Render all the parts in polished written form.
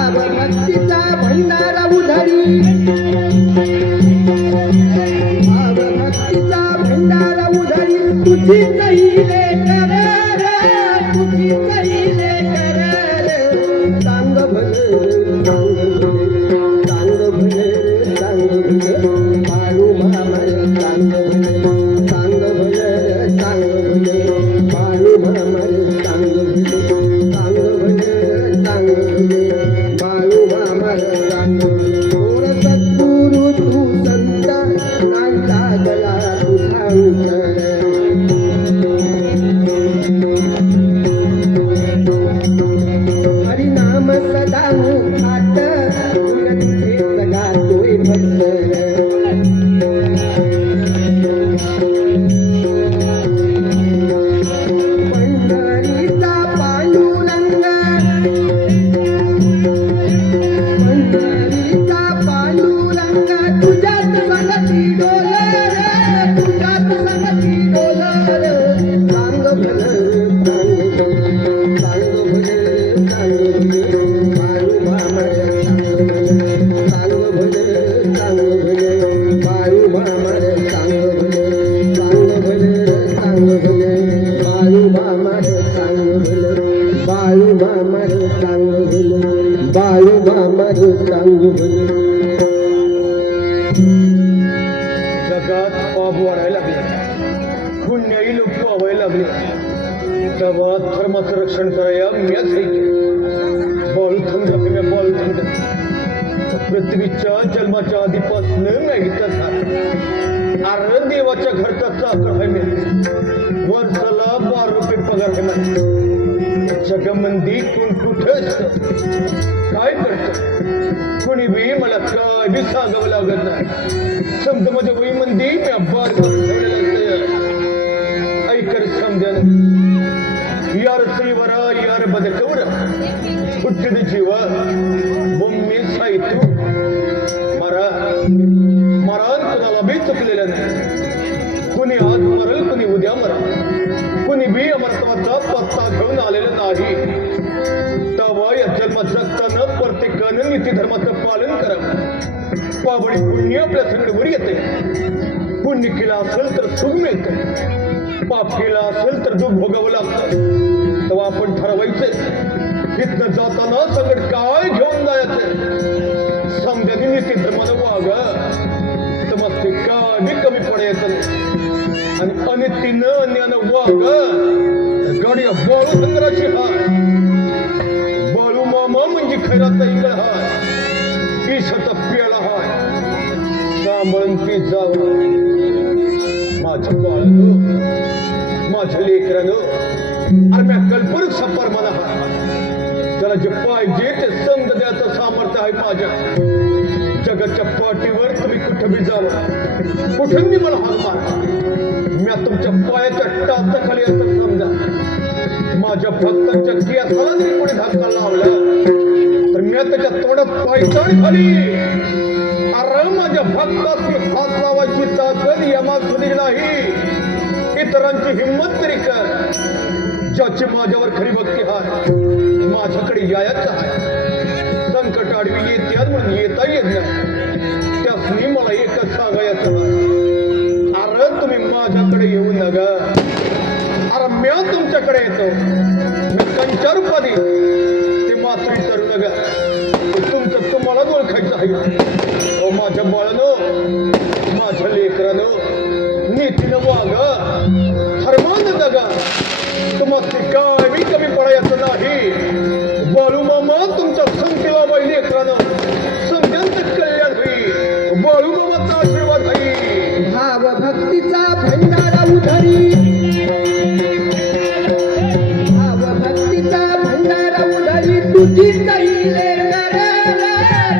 भक्तीचा भंडारा उधरी भक्तीचा भंडारा उधरी तुझी तैले कर तुझी तैले कर सांग भले सांग भले सांग भले बाळू मामा सांग भले सांग भले सांग भले बाळू मामा सांग भले सांग भले सांग भले बाळू मामा सांग ओर सद्गुरु तू संत नांदा गला तुझा उतर हरिनाम सदा मुखात गुण तुझे सदा तोय भक्त पंढरीचा पांडुरंग पंढरीचा पांडुरंग तुझ्यात संगती डोलर तुझ्यात संगती डोलर सांग भलं सांग भलं सांग भलं बाळू मामा सांग भलं सांग भलं बाळू मामा सांग भलं सांग भलं सांग भलं बाळू मामा सांग भलं बाळू मामा सांग भलं बाळू मामा सांग भलं जगात पाप वाढायला लागले पुण्याही लोक व्हायला लागले तेव्हा धर्माचं रक्षण करायला मीच बाळू थंड बाळू थंड पृथ्वीच्या जन्माच्या आधीपासून मागितलं अरे देवाच्या घरचा चाकर आहे मी वर्षाला 12 रुपये पगार आहे माझी जगमंदी कोण कुठं असतं काय करतं कोणी बी मला काय बी सांगावं लागत नाही समजा माझ्या वही मंदी मी अब्बार ठेवलेलं असतं ऐकर समजा यार श्रीवरा यार बदकवर हुट्टिद जीव बोम्मी साहित्य मरण कुणाला बी चुकलेलं नाही कुणी आज मरल कुणी उद्या मरल कुणी बी अमरत्वाचा पत्ता घेऊन आलेलं नाही तेव्हा या जन्मात जगताना प्रत्येकानं नीती धर्माचं पालन करावं पाबडी पुण्य आपल्या सगळ्यावर येते पुण्य केला असेल तर सुख मिळतं पाप केला असेल तर दुःख भोगावं लागतं तेव्हा आपण ठरवायचं तिथनं जाताना सगळं काय घेऊन जायचं समजाने नीती धर्मानं वाग तर मग ते काय बी कमी पडायचं नाही आणि अनितीनं अन्यानं वाग गाडी बाळू संग्राची हाय बाळू मामा म्हणजे खैराचा इंगळ हाय ईशाचा पियाला हाय सांभाळून ती जाऊ माझ्या बाळानं माझ्या लेकरानं अरे मी कल्पनिक सफर मला हाय त्याला जे पाहिजे ते संग द्यायचं सामर्थ्य आहे माझ्या जगाच्या पाठीवर तुम्ही कुठं बी जावं कुठून मी मला हाक मारा मी तुमच्या पायाच्या टाचाखाली असं समजा माझ्या भक्तांच्या केसाला जरी कोणी धक्का लावला तर मी त्याच्या तोंडात पायताळ खाली अरे माझ्या भक्ताची हात लावायची ताकद यमासुदी नाही इतरांची हिंमत तरी कर ज्याची माझ्यावर खरी भक्ती हाय माझ्याकडे यायचं आहे संकट आडवी येत्यात म्हणून येता येत नाही त्यासनी मला एकच सांगायचं अरे तुम्ही माझ्याकडे येऊ नका अरे म्या तुमच्याकडे येतो मी कंच्या रूपाने ते मात्र करू नका तुमचं तुम्हाला ओळखायचं आहे माझ्या बाळानं माझ्या लेकरानं नीतीनं वाग धर्मानं जगा तुम्हाला काय बी कमी पडायचं नाही बाळू मामा तुमच्या संख्येला बाई लेकरानं समजांचं कल्याण होईल बाळू मामाचा आशीर्वाद होईल भाव भक्तीचा भंडारा उधरी भाव भक्तीचा भंडारा उधरी तुझी तैले कर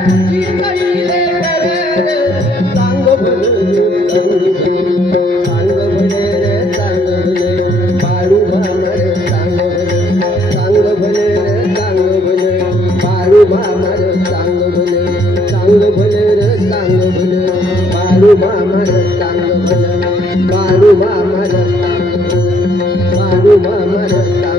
तुझी तैले कर सांग भले सांग भले सांग भले बाळू मामा सांग भले सांग भले बाळू मामा सांग भले सांग भले सांग भले बाळू मामा सांग भले बाळू मामा बाळू मामा